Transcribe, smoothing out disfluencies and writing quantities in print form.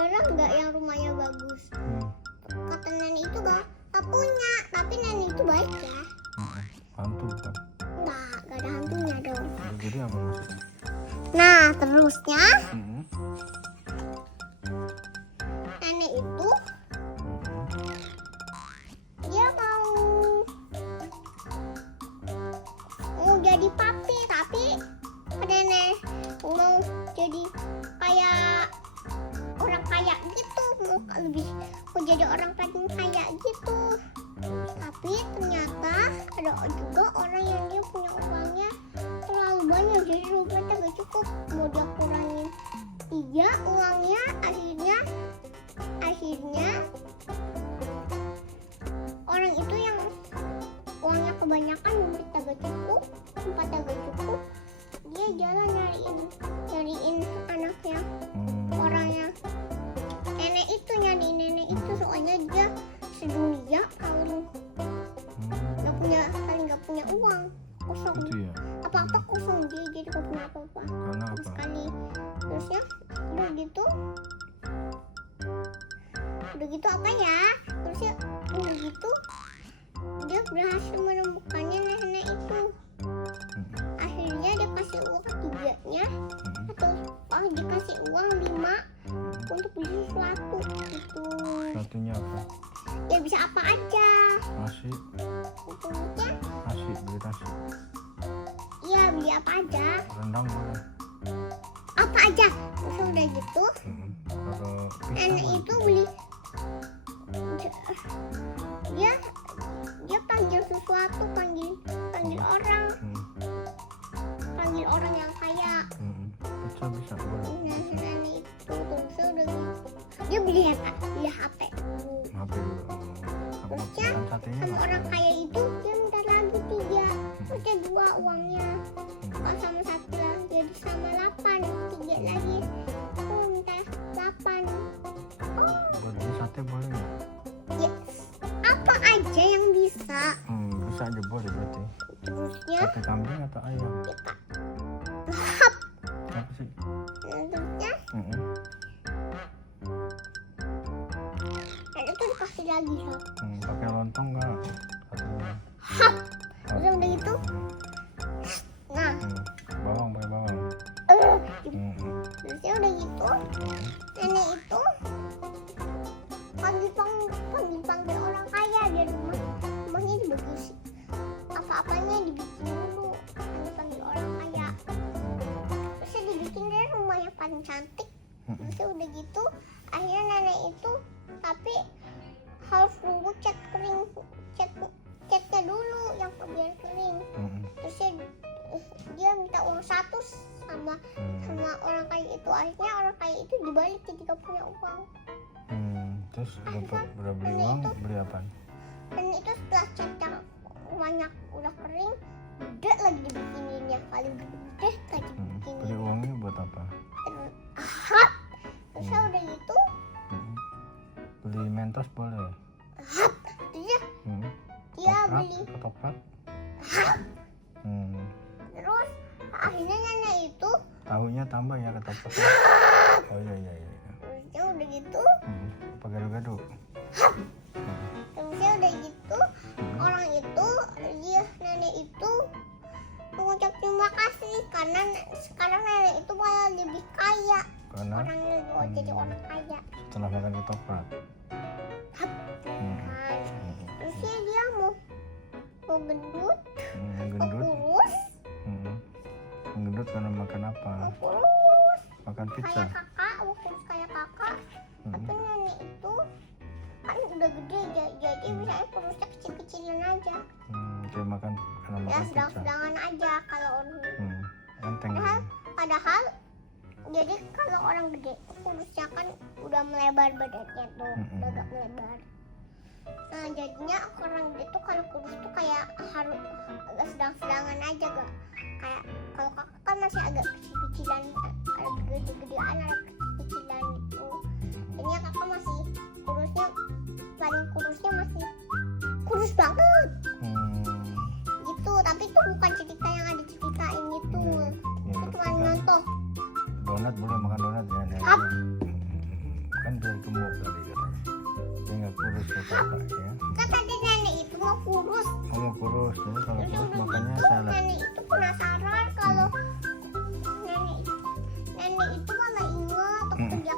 saudara nggak yang rumahnya bagus? Kata nenek itu gak punya, tapi nenek itu baik ya. Hantu kan? Nggak ada hantunya dong. Jadi apa maksudnya? Nah terusnya nenek itu dia mau jadi papi, tapi nenek mau jadi kayak orang kaya gitu, mau jadi orang paling kaya gitu. Tapi ternyata ada juga orang yang dia punya uangnya terlalu banyak, jadi dompetnya gak cukup, mau dia kurangin uangnya. Akhirnya orang itu yang uangnya kebanyakan, dompetnya gak cukup, tempatnya gak cukup, dia jalan nyariin anaknya, orangnya nenek itu, nyariin nenek itu, soalnya dia sedunia paling gak punya uang, kosong. Itu ya? Apa-apa kosong, dia jadi gak punya apa-apa. Karena apa? Sekali. Terusnya udah gitu apa ya? Terusnya udah gitu dia berhasil menemukannya nenek itu. Akhirnya dia kasih uang ketiganya, atau dikasih uang 5 untuk beli sesuatu gitu. Satunya apa? Ya bisa apa aja. Nasi? Maksudnya Beli nasi? iya beli apa aja. Rendang boleh? Apa aja. Terus udah gitu Kalau nenek itu beli, dia panggil sesuatu, panggil orang yang kaya. Bisa boleh. Nenek itu terus udah gitu dia beli HP dulu. HP dulu. Terusnya Makan satenya sama apa? orang kaya itu dia minta lagi 3, terusnya 2 uangnya. Kalau sama 1 lagi jadi sama 8, 3 lagi minta 8. Buat beli sate boleh nggak? Yes, apa aja yang bisa. Bisa aja boleh berarti. Terusnya Sate kambing atau ayam? kita Apa sih? terusnya dan itu dikasih lagi hap. Pakai lontong nggak? Satunya. Terus udah gitu nah Bawang, pakai bawang. terusnya udah gitu nenek itu panggil orang kaya di rumahnya dibagus, apa-apanya dibikin dulu, panggil orang kaya. Terusnya dibikin deh rumah yang paling cantik. Terusnya udah gitu akhirnya nenek itu tapi harus nunggu catnya dulu yang biar kering. Terusnya dia minta uang 1 sama orang kaya itu. Akhirnya orang kaya itu dibalik, jadi gak punya uang. Terus udah beli uang, beli apa? Dan itu setelah cat yang banyak udah kering, gede lagi dibikinin, yang paling gede lagi Beli dibikinin. uangnya buat apa? Terusnya udah gitu Beli Mentos boleh? dia Ketoprak? beli. Ketoprak? Terus akhirnya nenek itu Tahunya tambah ya ketoprak. Oh iya. terusnya udah gitu Apa gado-gado? terusnya udah gitu orang itu nenek itu mengucap terima kasih karena sekarang nenek itu malah lebih kaya. Karena Orangnya juga jadi orang kaya. setelah makan ketoprak. Terusnya dia mau gendut, mau Gendut? kurus, Gendut karena makan apa? mau kurus Makan pizza? kayak kakak, mau kurus kayak kakak. Tapi nenek itu kan udah gede, jadi misalnya kurusnya kecil-kecilan aja. Kayak makan karena Ya makan pizza? sedang-sedangan aja kalau orang. Enteng. Padahal jadi kalau orang gede kurusnya kan udah melebar badannya tuh, udah agak melebar. Nah jadinya orang gede tuh kalau kurus tuh kayak harus agak sedang-sedangan aja, gak kayak kalau kakak kan masih agak kecil-kecilan, agak gede-gedean, agak kecil-kecilan gitu. Jadinya kakak masih kurusnya, paling kurusnya masih kurus banget gitu. Tapi itu bukan cerita yang ada ceritain gitu. Itu cuma nonton. Donat boleh makan donat ya? Hap. Kan kakak ya. Kan tadi nenek itu mau kurus. Mau kurus, jadi kalau Terus kurus udah makanya gitu salad. nenek itu penasaran kalau nenek itu malah inget waktu dia